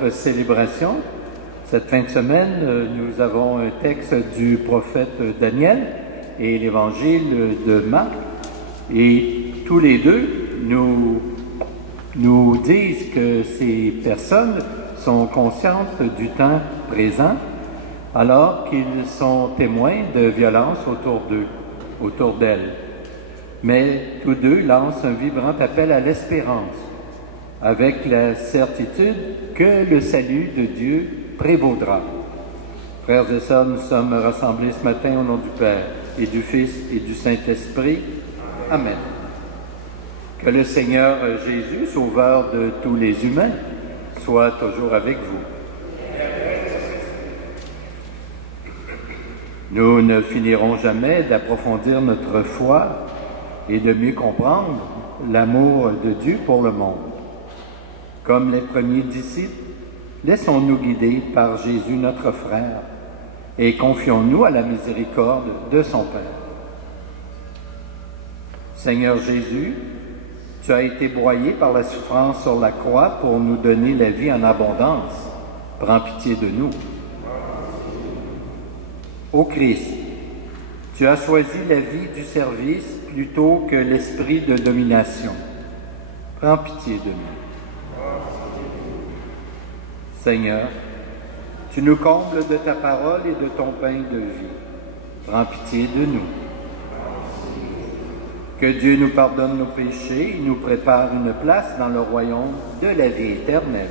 notre célébration. Cette fin de semaine, nous avons un texte du prophète Daniel et l'évangile de Marc. Et tous les deux nous disent que ces personnes sont conscientes du temps présent alors qu'ils sont témoins de violences autour d'elles. Mais tous deux lancent un vibrant appel à l'espérance, avec la certitude que le salut de Dieu prévaudra. Frères et sœurs, nous sommes rassemblés ce matin au nom du Père et du Fils et du Saint-Esprit. Amen. Que le Seigneur Jésus, sauveur de tous les humains, soit toujours avec vous. Nous ne finirons jamais d'approfondir notre foi et de mieux comprendre l'amour de Dieu pour le monde. Comme les premiers disciples, laissons-nous guider par Jésus notre frère et confions-nous à la miséricorde de son Père. Seigneur Jésus, tu as été broyé par la souffrance sur la croix pour nous donner la vie en abondance. Prends pitié de nous. Ô Christ, tu as choisi la vie du service plutôt que l'esprit de domination. Prends pitié de nous. Seigneur, tu nous combles de ta parole et de ton pain de vie. Prends pitié de nous. Que Dieu nous pardonne nos péchés et nous prépare une place dans le royaume de la vie éternelle.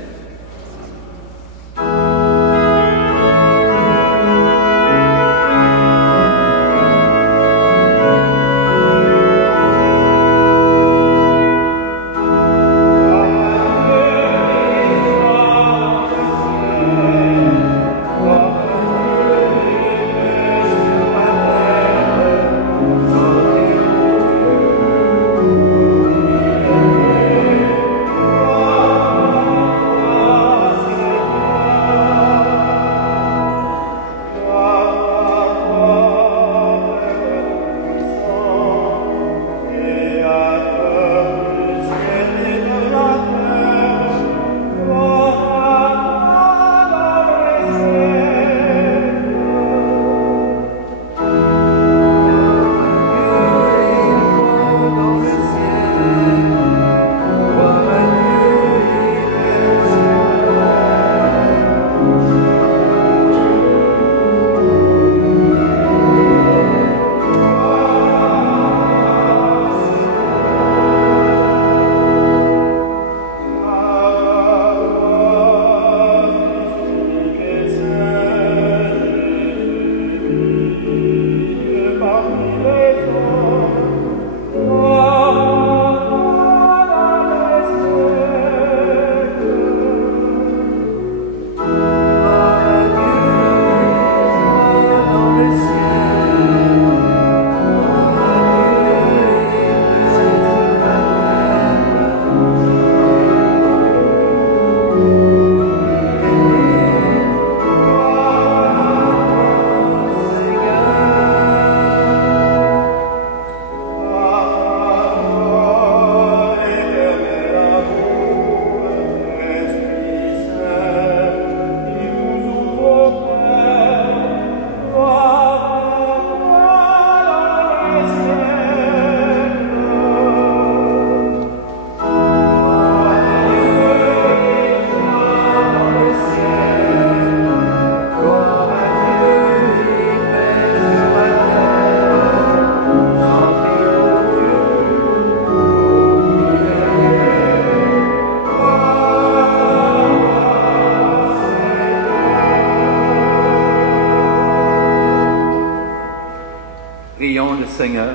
Seigneur.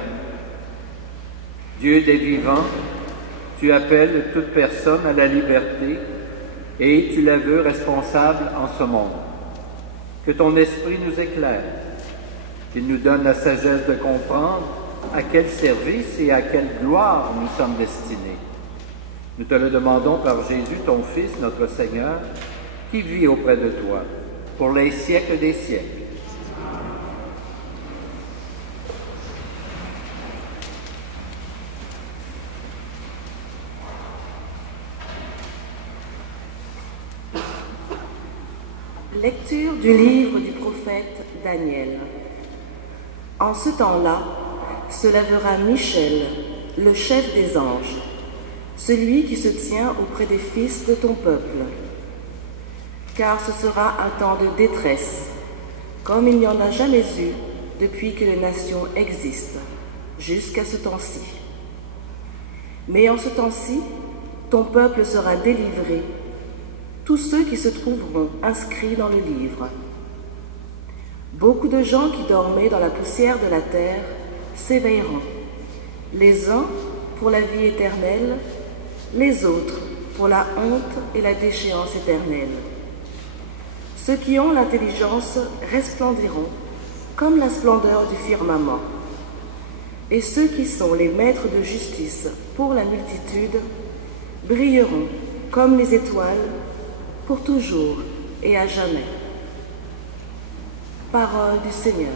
Dieu des vivants, tu appelles toute personne à la liberté et tu la veux responsable en ce monde. Que ton esprit nous éclaire, qu'il nous donne la sagesse de comprendre à quel service et à quelle gloire nous sommes destinés. Nous te le demandons par Jésus, ton Fils, notre Seigneur, qui vit auprès de toi, pour les siècles des siècles. Lecture du livre du prophète Daniel. En ce temps-là, se lèvera Michel, le chef des anges, celui qui se tient auprès des fils de ton peuple. Car ce sera un temps de détresse, comme il n'y en a jamais eu depuis que les nations existent, jusqu'à ce temps-ci. Mais en ce temps-ci, ton peuple sera délivré, tous ceux qui se trouveront inscrits dans le livre. Beaucoup de gens qui dormaient dans la poussière de la terre s'éveilleront, les uns pour la vie éternelle, les autres pour la honte et la déchéance éternelle. Ceux qui ont l'intelligence resplendiront comme la splendeur du firmament, et ceux qui sont les maîtres de justice pour la multitude brilleront comme les étoiles pour toujours et à jamais. Parole du Seigneur.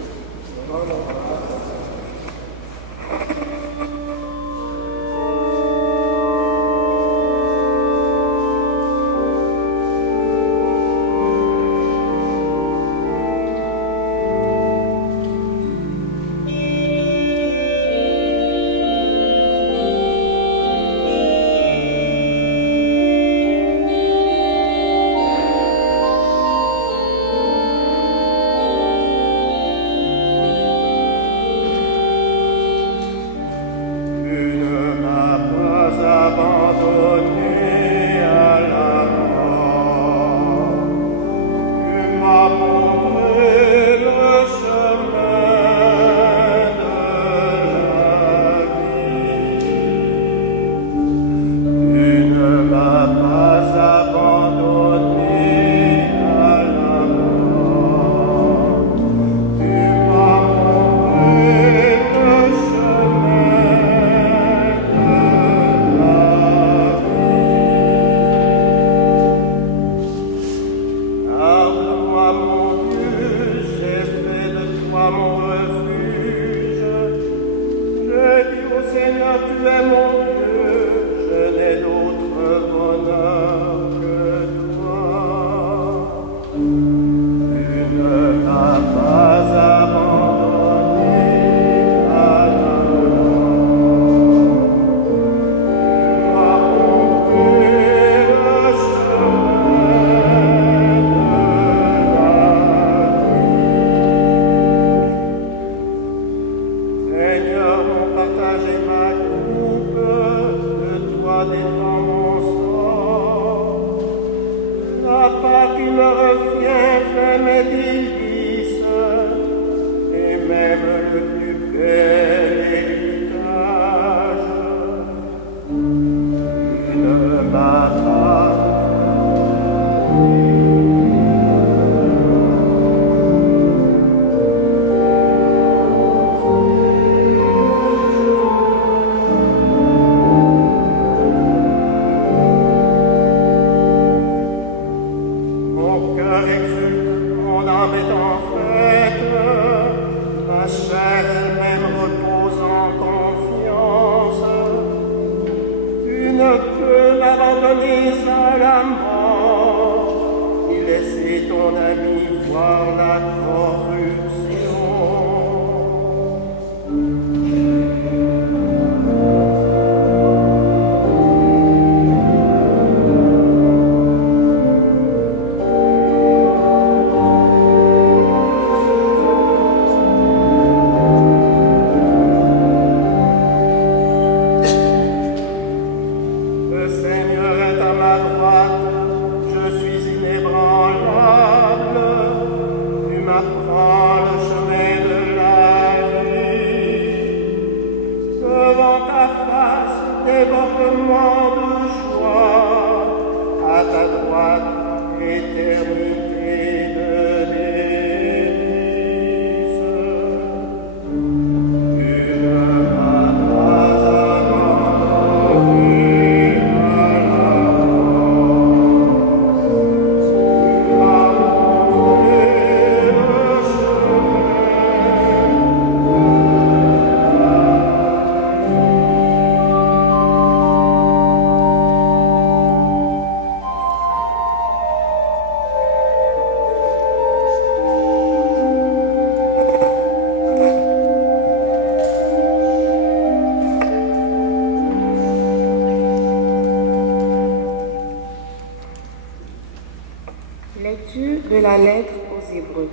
Lecture de la lettre aux Hébreux.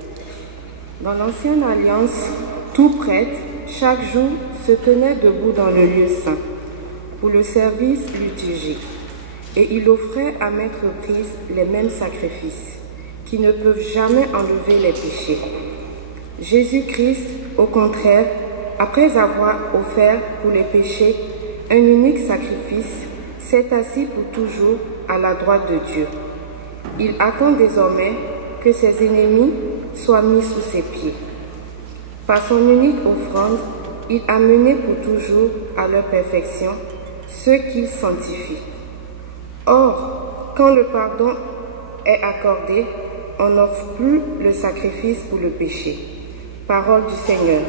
Dans l'Ancienne Alliance, tout prêtre, chaque jour, se tenait debout dans le lieu saint pour le service liturgique, et il offrait à Maître Christ les mêmes sacrifices, qui ne peuvent jamais enlever les péchés. Jésus-Christ, au contraire, après avoir offert pour les péchés un unique sacrifice, s'est assis pour toujours à la droite de Dieu. Il attend désormais que ses ennemis soient mis sous ses pieds. Par son unique offrande, il a mené pour toujours à leur perfection ceux qu'il sanctifie. Or, quand le pardon est accordé, on n'offre plus le sacrifice pour le péché. Parole du Seigneur.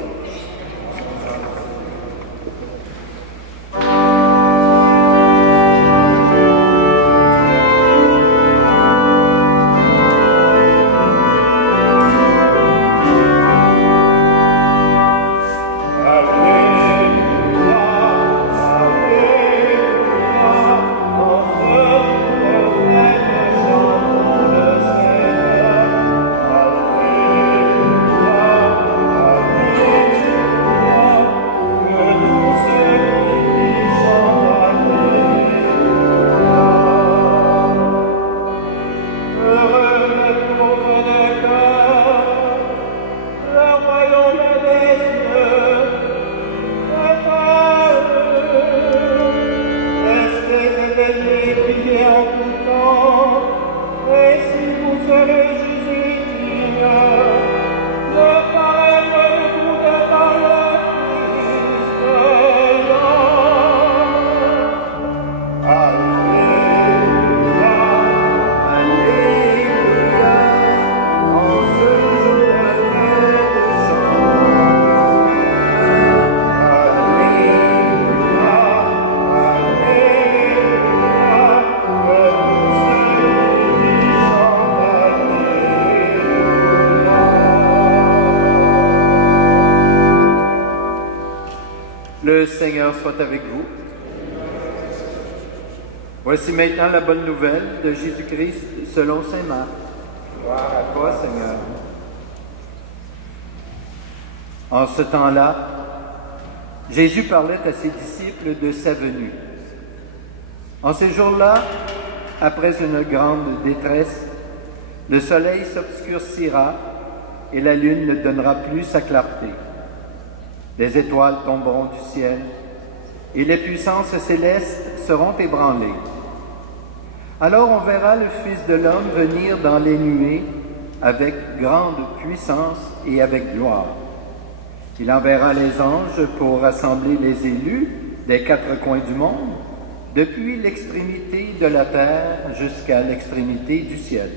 Le Seigneur soit avec vous. Voici maintenant la bonne nouvelle de Jésus-Christ selon saint Marc. Gloire à toi, Seigneur. En ce temps-là, Jésus parlait à ses disciples de sa venue. En ces jours-là, après une grande détresse, le soleil s'obscurcira et la lune ne donnera plus sa clarté. Les étoiles tomberont du ciel et les puissances célestes seront ébranlées. Alors on verra le Fils de l'homme venir dans les nuées avec grande puissance et avec gloire. Il enverra les anges pour rassembler les élus des quatre coins du monde, depuis l'extrémité de la terre jusqu'à l'extrémité du ciel.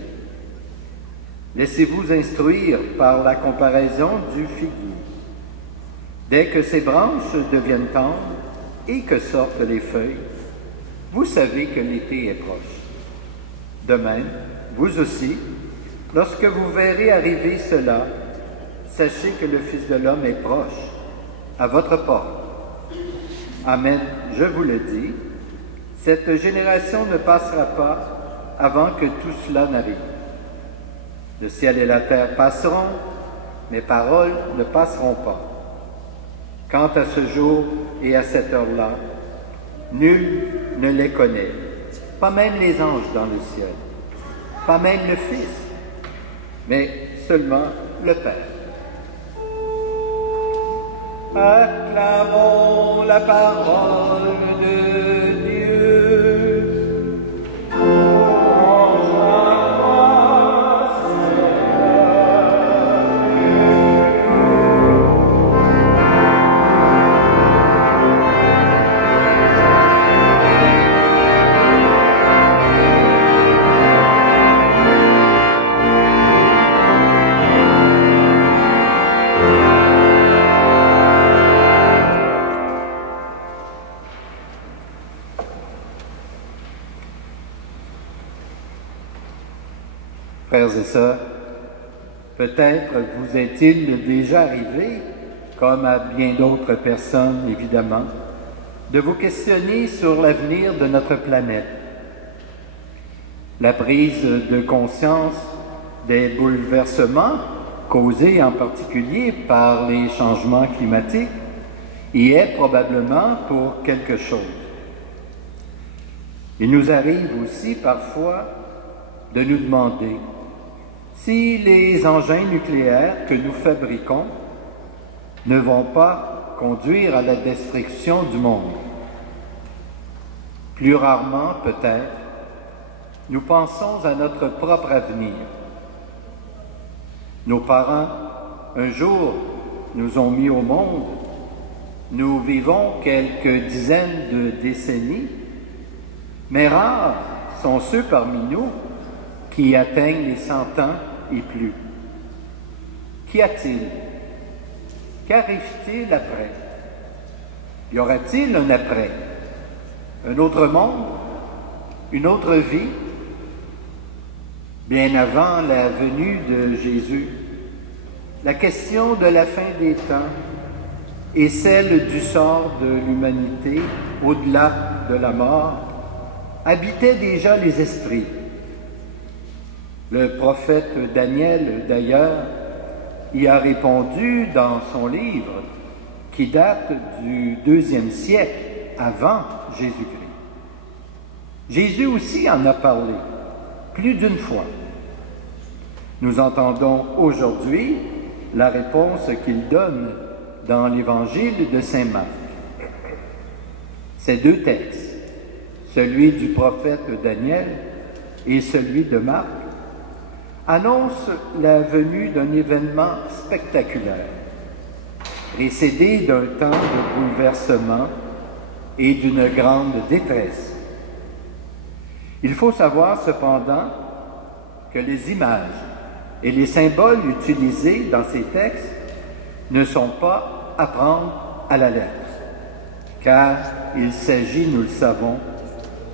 Laissez-vous instruire par la comparaison du figuier. Dès que ses branches deviennent tendres et que sortent les feuilles, vous savez que l'été est proche. De même, vous aussi, lorsque vous verrez arriver cela, sachez que le Fils de l'homme est proche, à votre porte. Amen, je vous le dis, cette génération ne passera pas avant que tout cela n'arrive. Le ciel et la terre passeront, mes paroles ne passeront pas. Quant à ce jour et à cette heure-là, nul ne les connaît, pas même les anges dans le ciel, pas même le Fils, mais seulement le Père. Acclamons la parole de Dieu. Frères et sœurs, peut-être vous est-il déjà arrivé, comme à bien d'autres personnes évidemment, de vous questionner sur l'avenir de notre planète. La prise de conscience des bouleversements causés en particulier par les changements climatiques y est probablement pour quelque chose. Il nous arrive aussi parfois de nous demander si les engins nucléaires que nous fabriquons ne vont pas conduire à la destruction du monde. Plus rarement, peut-être, nous pensons à notre propre avenir. Nos parents, un jour, nous ont mis au monde. Nous vivons quelques dizaines de décennies, mais rares sont ceux parmi nous qui atteignent les 100 ans et plus. Qu'y a-t-il? Qu'arrive-t-il après? Y aura-t-il un après? Un autre monde? Une autre vie? Bien avant la venue de Jésus, la question de la fin des temps et celle du sort de l'humanité au-delà de la mort habitaient déjà les esprits. Le prophète Daniel, d'ailleurs, y a répondu dans son livre qui date du IIe siècle avant Jésus-Christ. Jésus aussi en a parlé plus d'une fois. Nous entendons aujourd'hui la réponse qu'il donne dans l'Évangile de Saint Marc. Ces deux textes, celui du prophète Daniel et celui de Marc, annoncent la venue d'un événement spectaculaire, précédé d'un temps de bouleversement et d'une grande détresse. Il faut savoir cependant que les images et les symboles utilisés dans ces textes ne sont pas à prendre à la lettre, car il s'agit, nous le savons,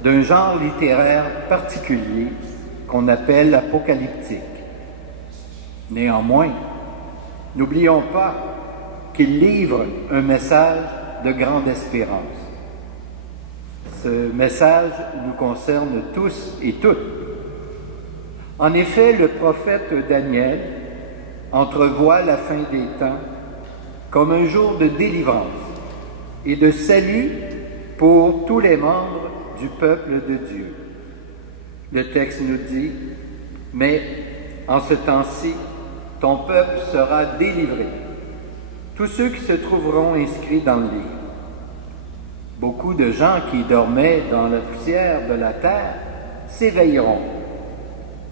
d'un genre littéraire particulier qu'on appelle apocalyptique. Néanmoins, n'oublions pas qu'il livre un message de grande espérance. Ce message nous concerne tous et toutes. En effet, le prophète Daniel entrevoit la fin des temps comme un jour de délivrance et de salut pour tous les membres du peuple de Dieu. Le texte nous dit, « Mais en ce temps-ci, ton peuple sera délivré, tous ceux qui se trouveront inscrits dans le livre. » Beaucoup de gens qui dormaient dans la poussière de la terre s'éveilleront,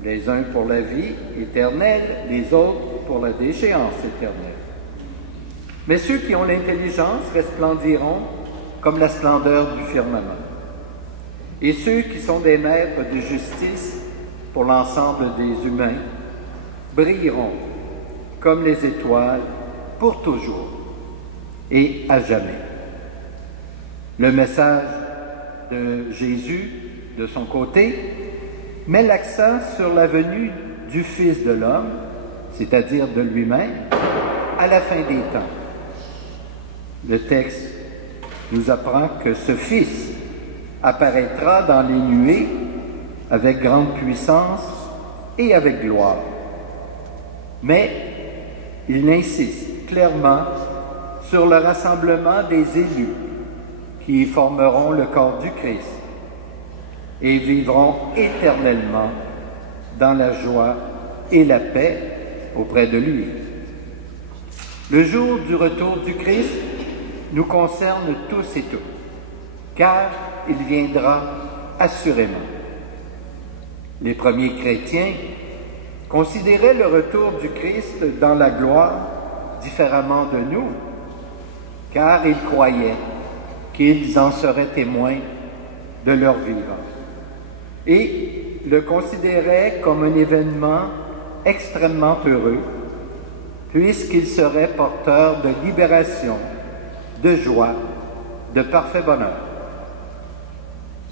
les uns pour la vie éternelle, les autres pour la déchéance éternelle. Mais ceux qui ont l'intelligence resplendiront comme la splendeur du firmament. Et ceux qui sont des maîtres de justice pour l'ensemble des humains brilleront comme les étoiles pour toujours et à jamais. Le message de Jésus, de son côté, met l'accent sur la venue du Fils de l'homme, c'est-à-dire de lui-même, à la fin des temps. Le texte nous apprend que ce Fils apparaîtra dans les nuées avec grande puissance et avec gloire. Mais il insiste clairement sur le rassemblement des élus qui formeront le corps du Christ et vivront éternellement dans la joie et la paix auprès de lui. Le jour du retour du Christ nous concerne tous et toutes, car il viendra assurément. Les premiers chrétiens considéraient le retour du Christ dans la gloire différemment de nous, car ils croyaient qu'ils en seraient témoins de leur vivant, et le considéraient comme un événement extrêmement heureux, puisqu'il serait porteur de libération, de joie, de parfait bonheur.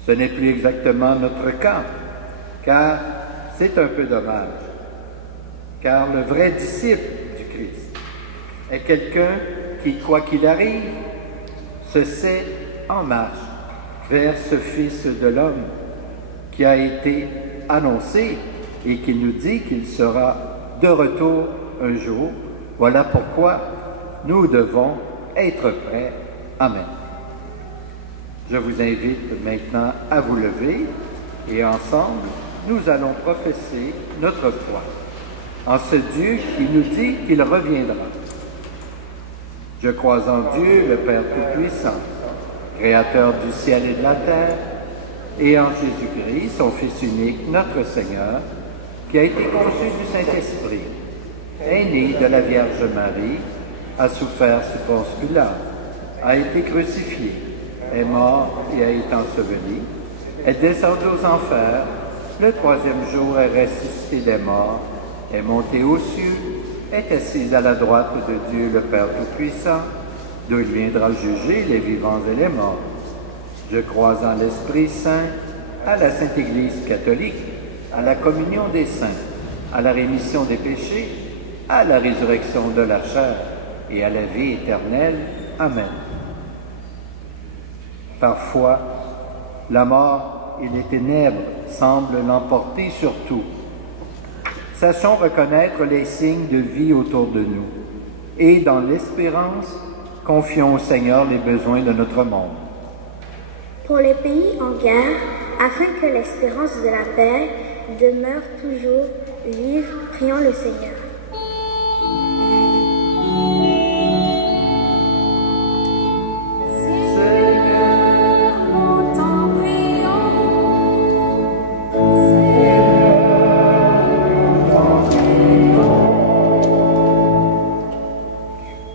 Ce n'est plus exactement notre cas, car c'est un peu dommage, car le vrai disciple du Christ est quelqu'un qui, quoi qu'il arrive, se sait en marche vers ce Fils de l'homme qui a été annoncé et qu'il nous dit qu'il sera de retour un jour. Voilà pourquoi nous devons être prêts. Amen. Je vous invite maintenant à vous lever et ensemble, nous allons professer notre foi en ce Dieu qui nous dit qu'il reviendra. Je crois en Dieu, le Père Tout-Puissant, Créateur du ciel et de la terre, et en Jésus-Christ, son Fils unique, notre Seigneur, qui a été conçu du Saint-Esprit, est né de la Vierge Marie, a souffert sous Ponce Pilate, a été crucifié, est mort et a été enseveli, est descendu aux enfers, le troisième jour est ressuscité des morts, est monté aux cieux, est assis à la droite de Dieu le Père Tout-Puissant, d'où il viendra juger les vivants et les morts. Je crois en l'Esprit Saint, à la Sainte Église catholique, à la communion des saints, à la rémission des péchés, à la résurrection de la chair et à la vie éternelle. Amen. Parfois, la mort et les ténèbres semblent l'emporter sur tout. Sachons reconnaître les signes de vie autour de nous et, dans l'espérance, confions au Seigneur les besoins de notre monde. Pour les pays en guerre, afin que l'espérance de la paix demeure toujours vive, prions le Seigneur.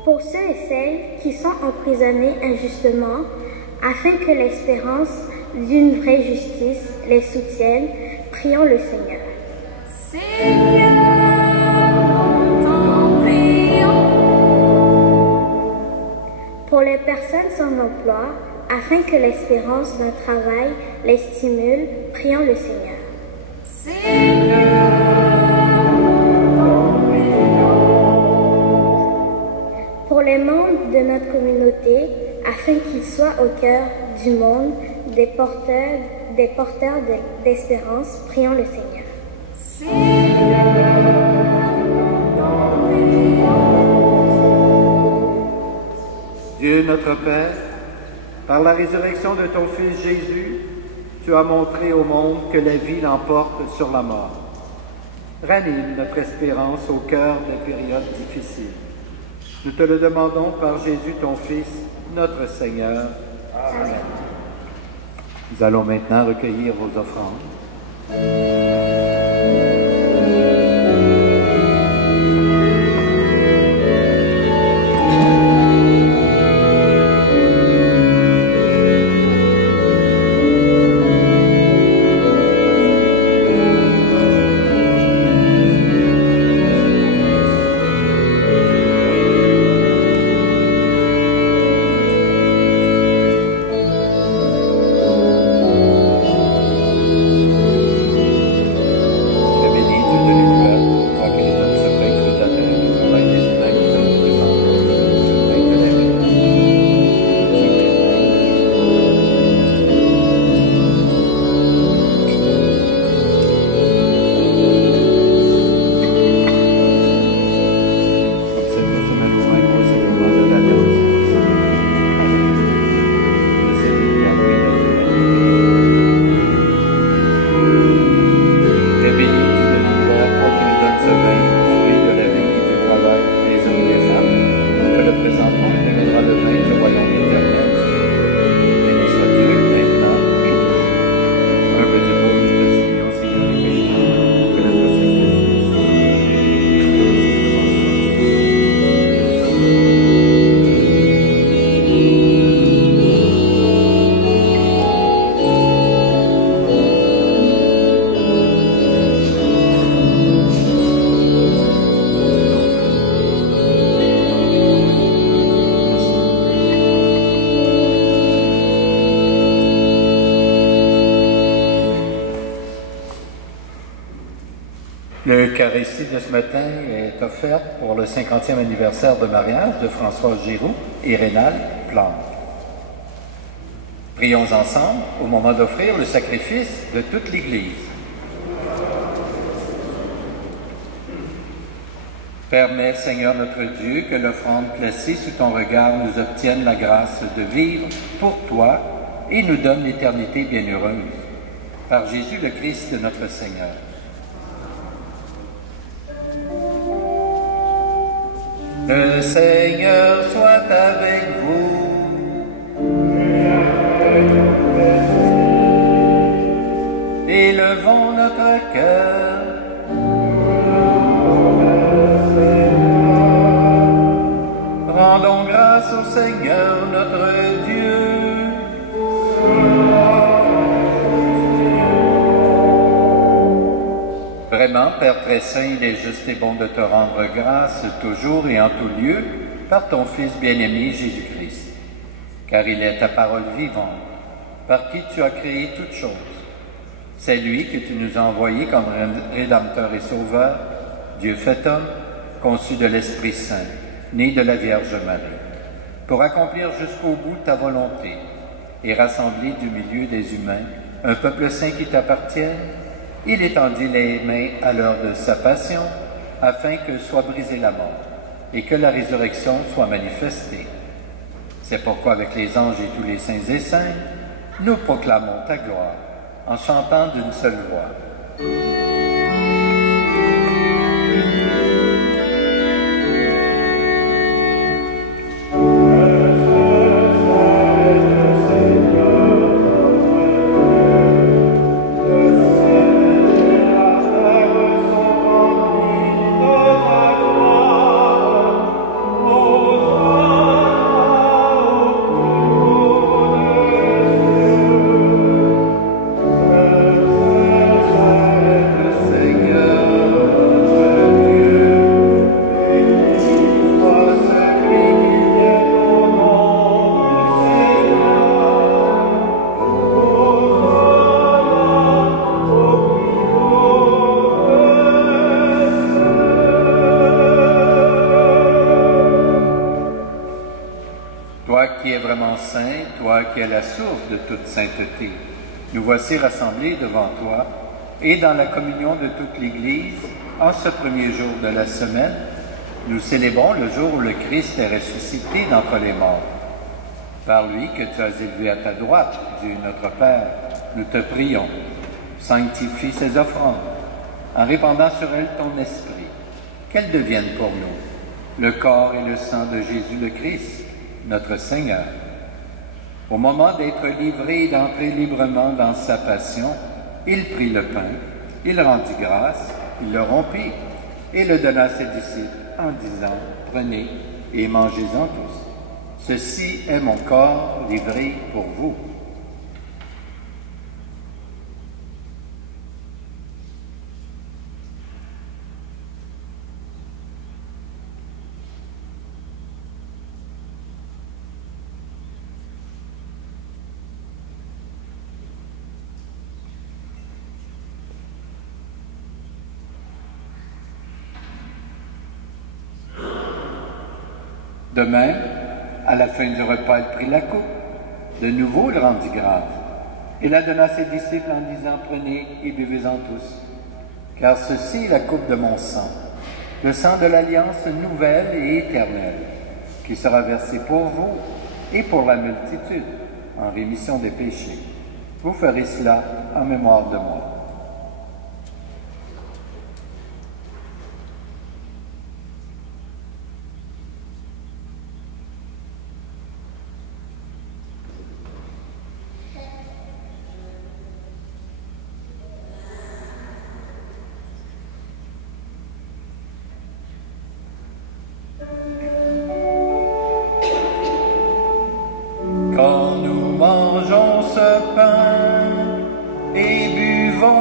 Pour ceux et celles qui sont emprisonnés injustement, afin que l'espérance d'une vraie justice les soutienne, prions le Seigneur. Seigneur, t'en prions. Pour les personnes sans emploi, afin que l'espérance d'un travail les stimule, prions le Seigneur. Seigneur, t'en prions. Pour les membres de notre communauté, afin qu'ils soient au cœur du monde, des porteurs d'espérance, prions le Seigneur. Seigneur, Dieu notre Père, par la résurrection de ton Fils Jésus, tu as montré au monde que la vie l'emporte sur la mort. Ranime notre espérance au cœur des périodes difficiles. Nous te le demandons par Jésus ton Fils, notre Seigneur. Amen. Nous allons maintenant recueillir vos offrandes. L'Eucharistie de ce matin est offerte pour le 50e anniversaire de mariage de Françoise Giroux et Rénal Plante. Prions ensemble au moment d'offrir le sacrifice de toute l'Église. Permets, Seigneur notre Dieu, que l'offrande placée sous ton regard nous obtienne la grâce de vivre pour toi et nous donne l'éternité bienheureuse. Par Jésus le Christ, notre Seigneur. Le Seigneur soit avec vous. Élevons notre cœur. Rendons grâce au Seigneur notre Dieu. Vraiment, Père très saint, il est juste et bon de te rendre grâce toujours et en tout lieu par ton Fils bien-aimé Jésus-Christ, car il est ta parole vivante, par qui tu as créé toutes choses. C'est lui que tu nous as envoyé comme Rédempteur et Sauveur, Dieu fait homme, conçu de l'Esprit Saint, né de la Vierge Marie, pour accomplir jusqu'au bout ta volonté et rassembler du milieu des humains un peuple saint qui t'appartienne. Il étendit les mains à l'heure de sa passion, afin que soit brisée la mort et que la résurrection soit manifestée. C'est pourquoi avec les anges et tous les saints et saintes, nous proclamons ta gloire en chantant d'une seule voix. Qui est la source de toute sainteté. Nous voici rassemblés devant toi et dans la communion de toute l'Église, en ce premier jour de la semaine, nous célébrons le jour où le Christ est ressuscité d'entre les morts. Par lui que tu as élevé à ta droite, Dieu notre Père, nous te prions, sanctifie ces offrandes, en répandant sur elles ton esprit, qu'elles deviennent pour nous le corps et le sang de Jésus le Christ, notre Seigneur. Au moment d'être livré et d'entrer librement dans sa passion, il prit le pain, il rendit grâce, il le rompit et le donna à ses disciples en disant, « Prenez et mangez-en tous. Ceci est mon corps livré pour vous. » De même, à la fin du repas, il prit la coupe. De nouveau, il rendit grâce. Il la donna à ses disciples en disant, « Prenez et buvez-en tous, car ceci est la coupe de mon sang, le sang de l'alliance nouvelle et éternelle, qui sera versé pour vous et pour la multitude, en rémission des péchés. Vous ferez cela en mémoire de moi. » Quand nous mangeons ce pain et buvons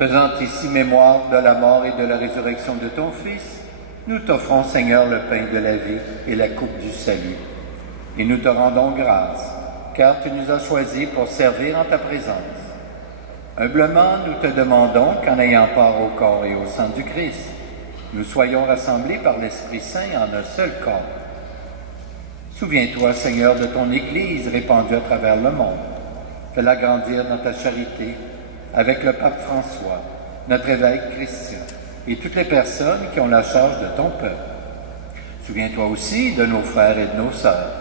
Faisant ici mémoire de la mort et de la résurrection de ton Fils, nous t'offrons, Seigneur, le pain de la vie et la coupe du salut. Et nous te rendons grâce, car tu nous as choisis pour servir en ta présence. Humblement, nous te demandons qu'en ayant part au corps et au sang du Christ, nous soyons rassemblés par l'Esprit Saint en un seul corps. Souviens-toi, Seigneur, de ton Église répandue à travers le monde. Fais-la grandir dans ta charité avec le pape François, notre évêque Christian, et toutes les personnes qui ont la charge de ton peuple. Souviens-toi aussi de nos frères et de nos sœurs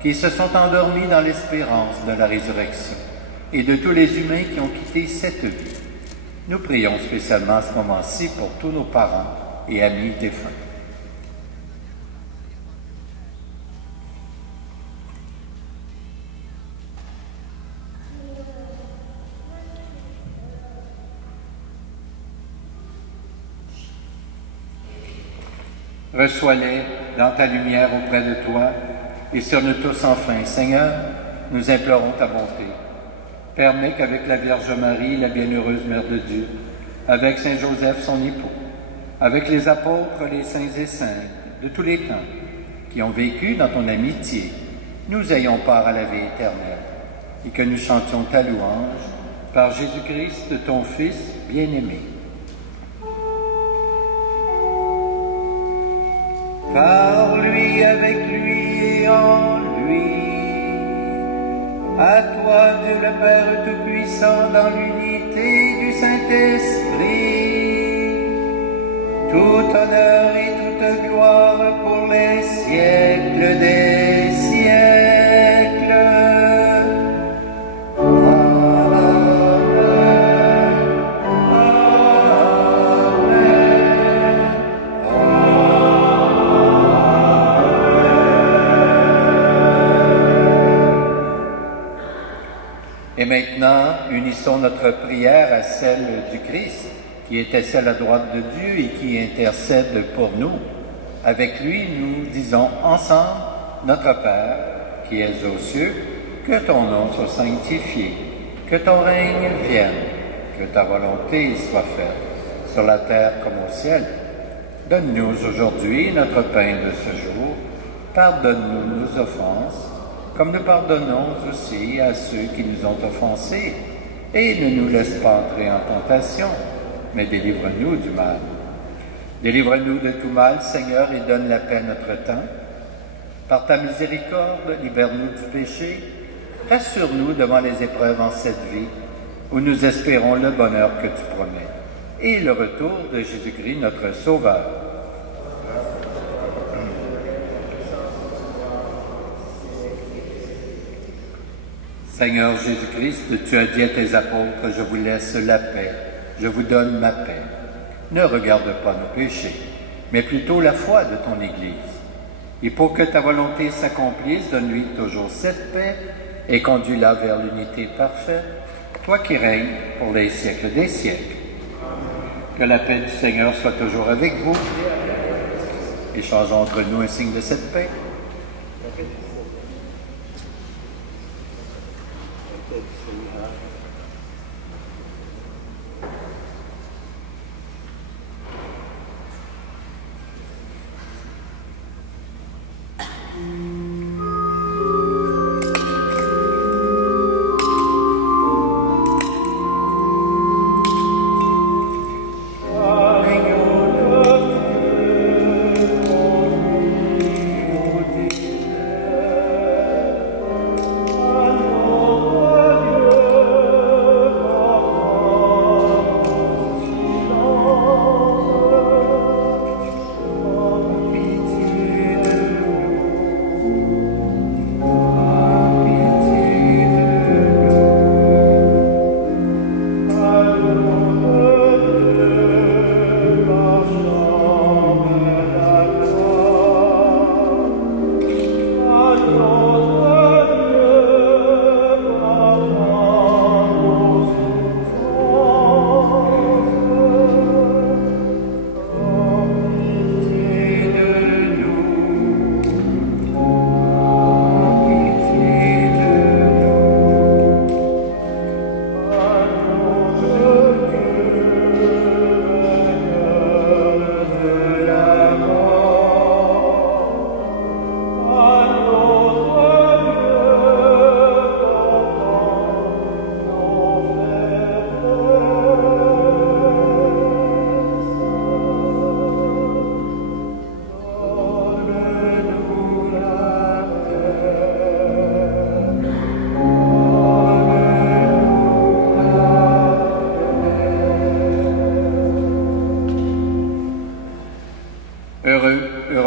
qui se sont endormis dans l'espérance de la résurrection et de tous les humains qui ont quitté cette vie. Nous prions spécialement à ce moment-ci pour tous nos parents et amis défunts. Reçois-les dans ta lumière auprès de toi et sur nous tous enfin. Seigneur, nous implorons ta bonté. Permets qu'avec la Vierge Marie, la bienheureuse Mère de Dieu, avec Saint Joseph, son époux, avec les apôtres, les saints et saintes de tous les temps, qui ont vécu dans ton amitié, nous ayons part à la vie éternelle, et que nous chantions ta louange par Jésus-Christ, ton Fils bien-aimé. Par lui, avec lui et en lui, à toi, Dieu le Père Tout-Puissant, dans l'unité du Saint-Esprit, tout honneur et toute gloire pour les siècles des siècles. Et maintenant, unissons notre prière à celle du Christ, qui est assis à la droite de Dieu et qui intercède pour nous. Avec lui, nous disons ensemble, Notre Père, qui es aux cieux, que ton nom soit sanctifié, que ton règne vienne, que ta volonté soit faite, sur la terre comme au ciel. Donne-nous aujourd'hui notre pain de ce jour. Pardonne-nous nos offenses, comme nous pardonnons aussi à ceux qui nous ont offensés. Et ne nous laisse pas entrer en tentation, mais délivre-nous du mal. Délivre-nous de tout mal, Seigneur, et donne la paix à notre temps. Par ta miséricorde, libère-nous du péché. Rassure-nous devant les épreuves en cette vie, où nous espérons le bonheur que tu promets, et le retour de Jésus-Christ, notre Sauveur. Seigneur Jésus-Christ, tu as dit à tes apôtres, je vous laisse la paix, je vous donne ma paix. Ne regarde pas nos péchés, mais plutôt la foi de ton Église. Et pour que ta volonté s'accomplisse, donne-lui toujours cette paix et conduis-la vers l'unité parfaite, toi qui règnes pour les siècles des siècles. Que la paix du Seigneur soit toujours avec vous. Échangeons entre nous un signe de cette paix. Amen.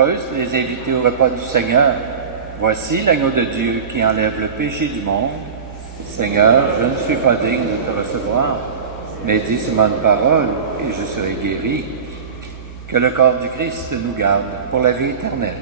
nombreuses les invités au repas du Seigneur. Voici l'agneau de Dieu qui enlève le péché du monde. Seigneur, je ne suis pas digne de te recevoir, mais dis seulement une parole et je serai guéri. Que le corps du Christ nous garde pour la vie éternelle.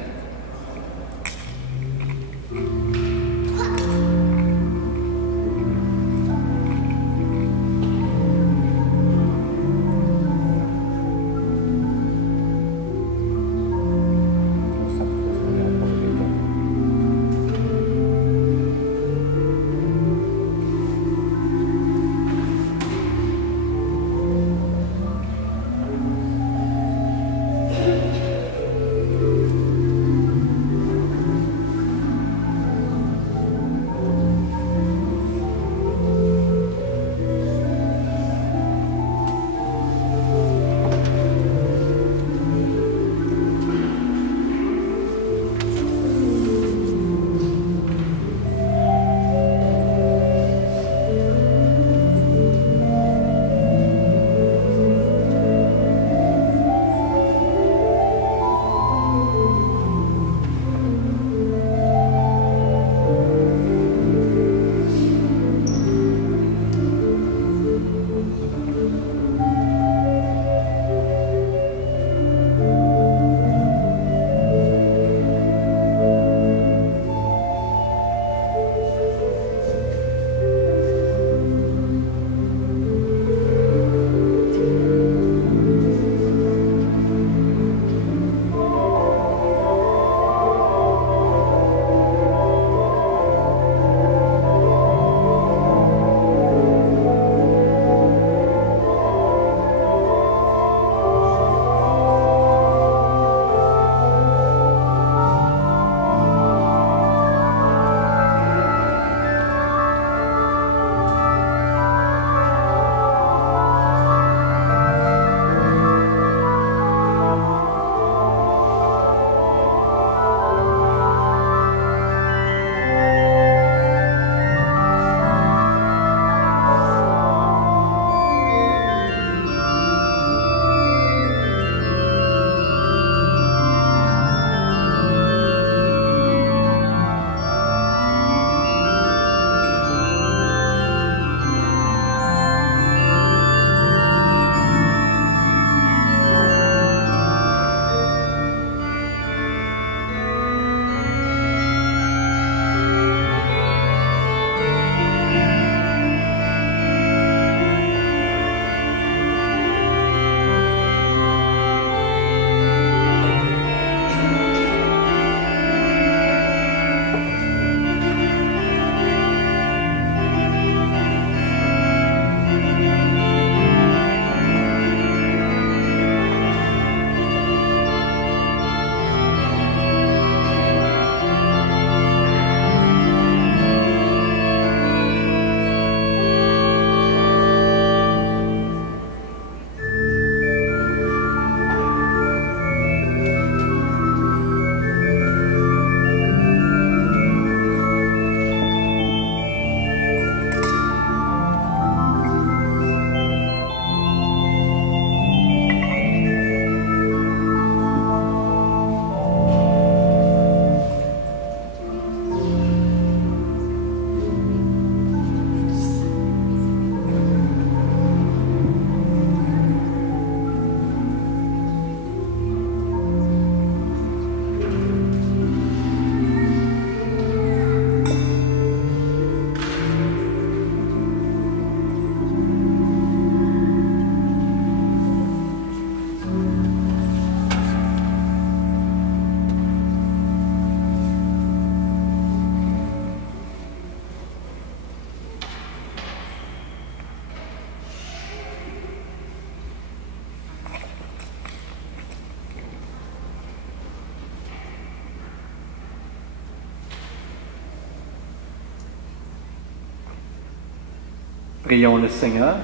Prions le Seigneur.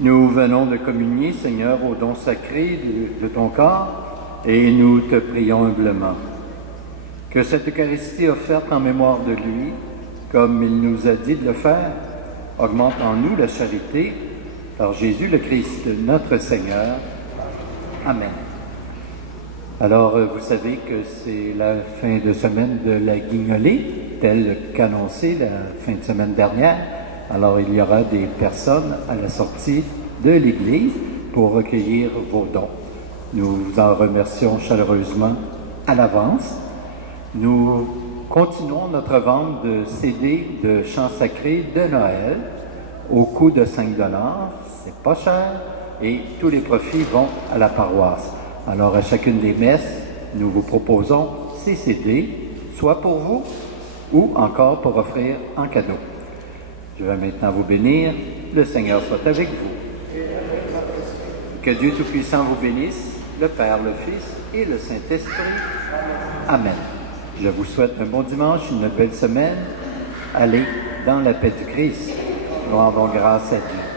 Nous venons de communier, Seigneur, au don sacré de ton corps et nous te prions humblement. Que cette Eucharistie offerte en mémoire de lui, comme il nous a dit de le faire, augmente en nous la charité Par Jésus le Christ, notre Seigneur. Amen. Alors, vous savez que c'est la fin de semaine de la Guignolée, telle qu'annoncée la fin de semaine dernière. Alors, il y aura des personnes à la sortie de l'Église pour recueillir vos dons. Nous vous en remercions chaleureusement à l'avance. Nous continuons notre vente de CD de chants sacrés de Noël au coût de 5 $. C'est pas cher et tous les profits vont à la paroisse. Alors, à chacune des messes, nous vous proposons ces CD, soit pour vous ou encore pour offrir en cadeau. Je vais maintenant vous bénir. Le Seigneur soit avec vous. Que Dieu Tout-Puissant vous bénisse, le Père, le Fils et le Saint-Esprit. Amen. Je vous souhaite un bon dimanche, une belle semaine. Allez dans la paix du Christ. Nous rendons grâce à Dieu.